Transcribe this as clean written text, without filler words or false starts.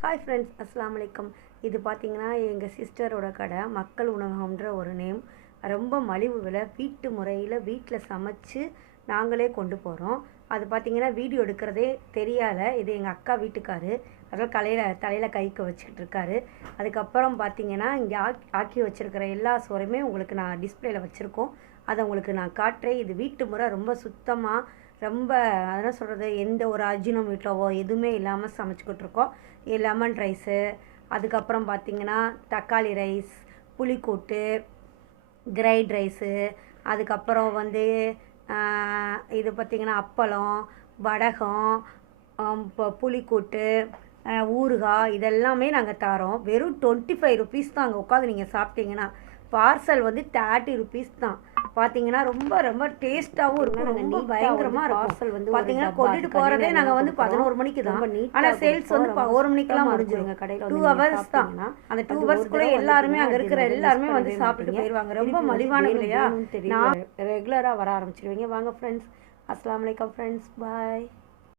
Hi friends, அஸ்ஸலாமு அலைக்கும். இது பார்த்தீங்கன்னா எங்கள் சிஸ்டரோட கடை. மக்கள் உணவகம்ன்ற ஒரு நேம். ரொம்ப மலிவு விலை, வீட்டு முறையில் வீட்டில் சமைச்சு நாங்களே கொண்டு போகிறோம். அது பார்த்தீங்கன்னா வீடியோ எடுக்கிறதே தெரியாத. இது எங்கள் அக்கா வீட்டுக்காரு. அதனால் தலையில் கைக்கு வச்சுக்கிட்டு இருக்காரு. அதுக்கப்புறம் பார்த்தீங்கன்னா இங்கே ஆக்கி வச்சுருக்கிற எல்லா சோறையுமே உங்களுக்கு நான் டிஸ்பிளேயில் வச்சுருக்கோம். அதை உங்களுக்கு நான் காட்டுறேன். இது வீட்டு முறை, ரொம்ப சுத்தமாக, ரொம்ப அதெல்லாம் சொல்கிறது, எந்த ஒரு அஜினோமோட்டோவோ எதுவுமே இல்லாமல் சமைச்சிக்கிட்டு இருக்கோம். லெமன் ரைஸு, அதுக்கப்புறம் பார்த்திங்கன்னா தக்காளி ரைஸ், புளிக்கூட்டு, கிரைட் ரைஸு, அதுக்கப்புறம் இது பார்த்திங்கன்னா அப்பளம், வடகம், இப்போ புளிக்கூட்டு, ஊறுகாய், இதெல்லாமே நாங்கள் தரோம். வெறும் 25 ருபீஸ் தான். அங்கே உட்காந்து நீங்கள் சாப்பிட்டீங்கன்னா. பார்சல் 30 ருபீஸ் தான். பார்த்தீங்கன்னா ரொம்ப ரொம்ப டேஸ்ட்டாகவும் இருக்கும். ரொம்ப பயங்கரமாக இருக்கும். பார்சல் பார்த்தீங்கன்னா கொண்டுட்டு போகிறதே நாங்கள் 11 மணிக்கு தான். ஆனால் சேல்ஸ் 1 மணிக்கெலாம் முடிஞ்சிருங்க. கடையில் 2 ஹவர்ஸ் தான். அந்த 2 ஹவர்ஸ்க்குள்ளே எல்லாருமே அங்கே இருக்கிற எல்லாருமே சாப்பிட்டு போயிடுவாங்க. ரொம்ப மலிவான விலையா. நான் ரெகுலராக வர ஆரம்பிச்சிருவீங்க. வாங்க ஃப்ரெண்ட்ஸ். அஸ்ஸலாமு அலைக்கும் ஃப்ரெண்ட்ஸ். பாய்.